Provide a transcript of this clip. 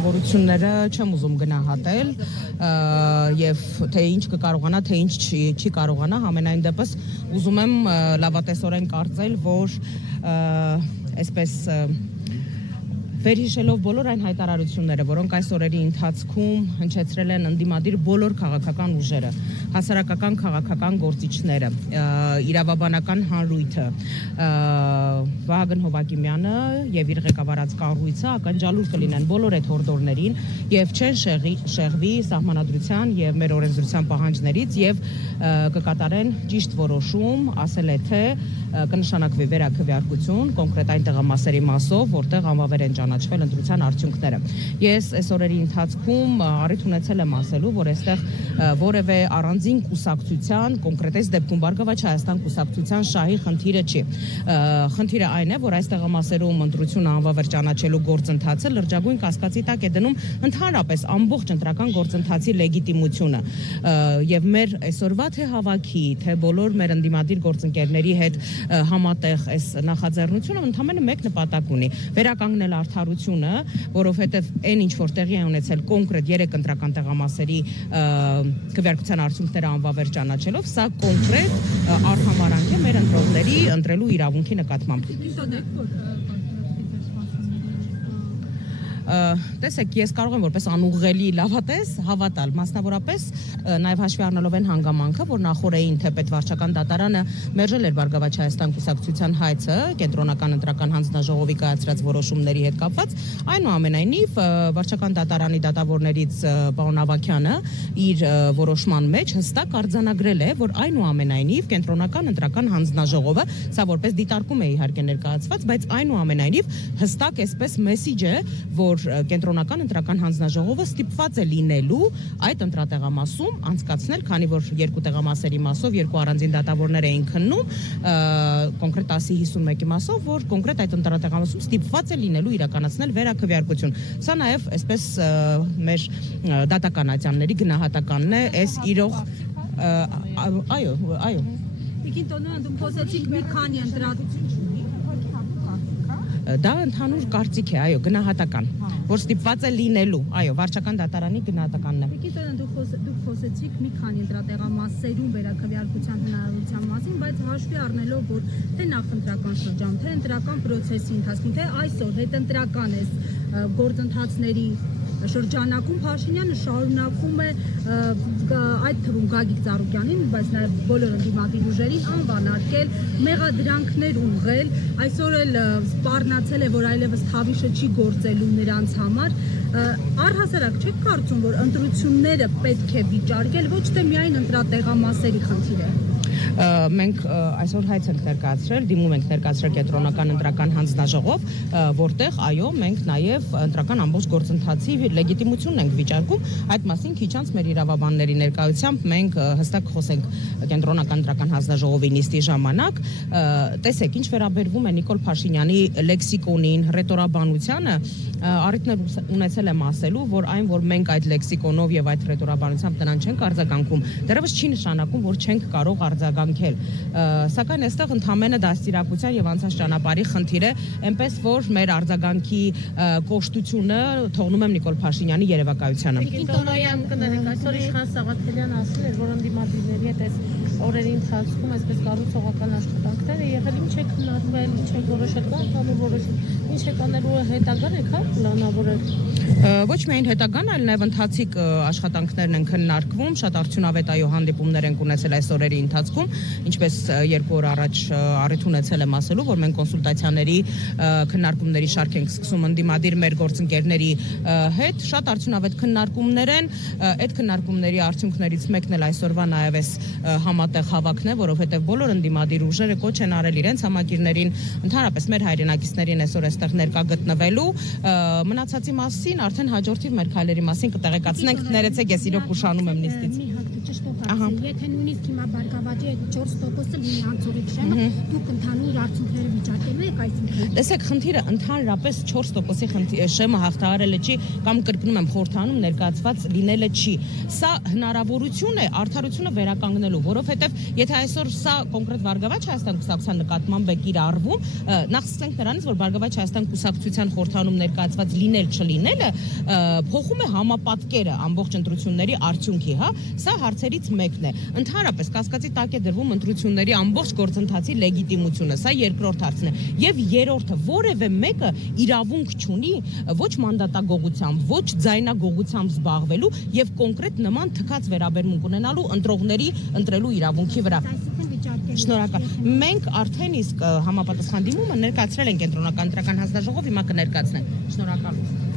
հնարավորությունները չեմ ուզում գնահատել եւ թե ինչ կկարողանա, թե ինչ չի կարողանա, համենայն դեպս ուզում եմ լավատեսորեն կարծել, որ այսպես վերհիշելով բոլոր այն հայտարարությունները, որոնք այս օրերի ընթացքում հնչեցրել են ընդդիմադիր բոլոր քաղաքական ուժերը, հասարակական քաղաքական գործիչները, իրավաբանական հանրույթը, Վահագն Հովակիմյանը եւ իր ղեկավարած կառույցը ականջալուր կլինեն բոլոր այդ հորդորներին եւ չեն շեղվի սահմանադրության եւ մեր օրենսդրության պահանջներից եւ կկատարեն ճիշտ որոշում, ասել է թե կնշանակվի վերաքվեարկություն կոնկրետ այն տեղամասերի մասով, որտեղ անվավեր են ճանաչվել ընտրության արդյունքները։ Ես այս օրերի ընթացքում առիթ ունեցել եմ ասելու, որ այստեղ որևէ առանձին կուսակցության, կոնկրետ այս դեպքում Բարգավաճ Հայաստան կուսակցության շահի խնդիրը չի։ Խնդիրը այն է, որ այս տեղամասերում ընտրությունը անվավեր ճանաչելու գործընթացը լրջագույն կասկածի տակ է դնում ընդհանրապես ամբողջ ընտրական գործընթացի լեգիտիմությունը։ Եվ մեր այսօրվա թե հավաքի, թե բոլոր մեր ընդդիմադիր գործընկերների հետ համատեղ այս նախաձեռնությունը ընդհանրապես մեկ նպատակ ունի՝ վերականգնել արդարությունը, որովհետև այն ինչ որ տեղի է ունեցել կոնկրետ 3 ընտրական տեղամասերի քվեարկության արդյունքները անվավեր ճանաչելով, սա կոնկրետ արհամարանք է մեր ընտրողների ընտրելու իրավունքի նկատմամբ։ Տեսեք, ես կարող եմ որպես անուղղելի լավատես հավատալ, մասնավորապես նաև հաշվի առնելով այն հանգամանքը, որ նախորդին թե պետվարչական դատարանը մերժել էր Բարգավաճ Հայաստան կուսակցության հայցը կենտրոնական ընտրական հանձնաժողովի կայացրած որոշումների հետ կապված, այնուամենայնիվ վարչական դատարանի դատավորներից պարոն Ավագյանը իր որոշման մեջ հստակ արձանագրել է, որ այնուամենայնիվ կենտրոնական ընտրական հանձնաժողովը, սա որպես դիտարկում է իհարկե ներկայացված, բայց այնուամենայնիվ հստակ այսպես մեսիջ է, որ կենտրոնական ընտրական հանձնաժողովը ստիպված է լինելու այդ ընտրատեղամասում անցկացնել, քանի որ 2 տեղամասերի մասով 2 առանձին դատավորներ էին քննում, կոնկրետ ասի 51-ի մասով, որ կոնկրետ այդ ընտրատեղամասում ստիպված է լինելու իրականացնել վերաքվեարկություն։ Սա նաև այսպես մեր դատական ատյանների գնահատականն է, այս իրող այո։ Տիկին Տոնյան, դուք խոսեցիք մի քանի ընտրատեղամասեր Դա ընդհանուր կարծիք է, այո, գնահատական, որ ստիպված է լինելու, այո, վարչական դատարանի գնահատականն է։ Տիկին դուք խոսեցիք մի քանի ընտրատեղամասերում վերաքվեարկության հնարավորության մասին, բայց հաշվի առնելով, որ թե նախընտրական շրջան, թե ընտրական process-ի ընթացքում, թե այսօր հետընտրական է գործընթացների շրջանակում Փաշինյանը շարունակում է այդ թվում Գագիկ Ծառուկյանին, բայց նաև բոլոր ընդդիմադիր ուժերին անվանակել, մեղադրանքներ ուղղել, այսօր էլ սպառնացել է, որ այլևս թավիշը չի գործելու նրանց համար։ Առհասարակ չեք կարծում, որ ընտրությունները պետք է վիճարկել, ոչ թե միայն ընտրատեղամասերի խնդիր է։ Մենք այսօր հայց ենք ներկայացրել, դիմում ենք ներկայացրել կենտրոնական ընտրական հանձնաժողով, որտեղ այո, մենք նաև ընտրական ամբողջ գործընթացի լեգիտիմությունն ենք վիճարկում, այդ մասին քիչ անց մեր իրավաբանների ներկայությամբ մենք հստակ խոսենք կենտրոնական ընտրական հանձնաժողովի նիստի ժամանակ, տեսեք, ինչ վերաբերվում է Նիկոլ Փաշինյանի լեքսիկոնին, ռետորաբանությանը, առիթներ ունեցել եմ ասելու, որ այն, որ մենք այդ լեքսիկոնով եւ այդ ռետորաբանությամբ նրան չենք արձագանքում, դեռևս չի նշանակում, որ չենք կարող արձագանքել, սակայն այստեղ ընդհանրապես դաստիարակության եւ անցած ճանապարհի խնդիր է, այնպես որ մեր արձագանքի կոշտությունը թողնում եմ Նիկոլ Փաշինյանի երևակայությանը։ Տոնոյան կներեք, այսօր Իշխան Սաղաթելյանը ասել էր, որ ընդդիմադիրների հետ այս օրերի ընթացքում այսպես կառուցողական աշխատանքները եղել, ինչ է քննարկվել, ինչ է որոշել, կարգավորել որոշել, ինչ է կանելու հետագան եք պլանավորել։ Ոչ միայն հետագան, այլ նաև ընթացիկ աշխատանքներն են քննարկվում, շատ արդյունավետ այո հանդիպումներ են ունեցել այս օրերի ընթացքում, ինչպես 2 օր առաջ առիթ ունեցել եմ ասելու, որ մենք կոնսուլտացիաների քննարկումների շարք ենք սկսում ընդդիմադիր մեր գործընկերների հետ, շատ արդյունավետ քննարկումներ են, այդ քննարկումների արդյունքներից մեկն էլ այսօրվա նաև էս համատեղ հավաքն է, որովհետև բոլոր ընդդիմադիր ուժերը կոչ են արել իրենց համագիրներին, ընդհանրապես մեր հայրենակիցներին այսօր այստեղ ներկա գտնվելու, մնացածի մասին արդեն հաջորդիվ մեր քայլերի մասին կտեղեկացնենք, ներեցեք, ես իրոք ուշանում եմ նիստից։ ճշտով հարցը, եթե նույնիսկ հիմա բարգավաճի այդ 4%-ը լինի անցորիկ շեմը, դուք ընդհանուր արդյունքները վիճակելու եք այսինքն։ Տեսեք, խնդիրը ընդհանրապես 4%-ի շեմը հաղթահարելը չի կամ կրկնում եմ խորհրդանում ներկայացված լինելը չի։ Սա հնարավորություն է արդարությունը վերականգնելու, որովհետև եթե այսօր սա կոնկրետ Բարգավաճ Հայաստան կուսակցության նկատմամբ է կիրառվում, նախ սկսենք նրանից, որ Բարգավաճ Հայաստան կուսակցության խորհրդանում ներկայացված լինել չլինելը փոխում է համապատկերը ամբողջ ընտրությունների արդյունքի, հա, սա հարցերից մեկն է։ Ընդհանրապես կասկածի տակ է դրվում ընտրությունների ամբողջ գործընթացի լեգիտիմությունը, սա երկրորդ հարցն է։ Եվ երրորդը, որևէ մեկը իրավունք չունի ոչ մանդատագողությամբ, ոչ ձայնագողությամբ զբաղվելու եւ կոնկրետ նման թքած վերաբերմունք ունենալու ընտրողների ընտրելու իրավունքի վրա։ Շնորհակալ։ Մենք արդեն իսկ համապատասխան դիմումը ներկայացրել ենք կենտրոնական ընտրական հանձնաժողով, հիմա կներկայացնենք։ Շնորհակալություն։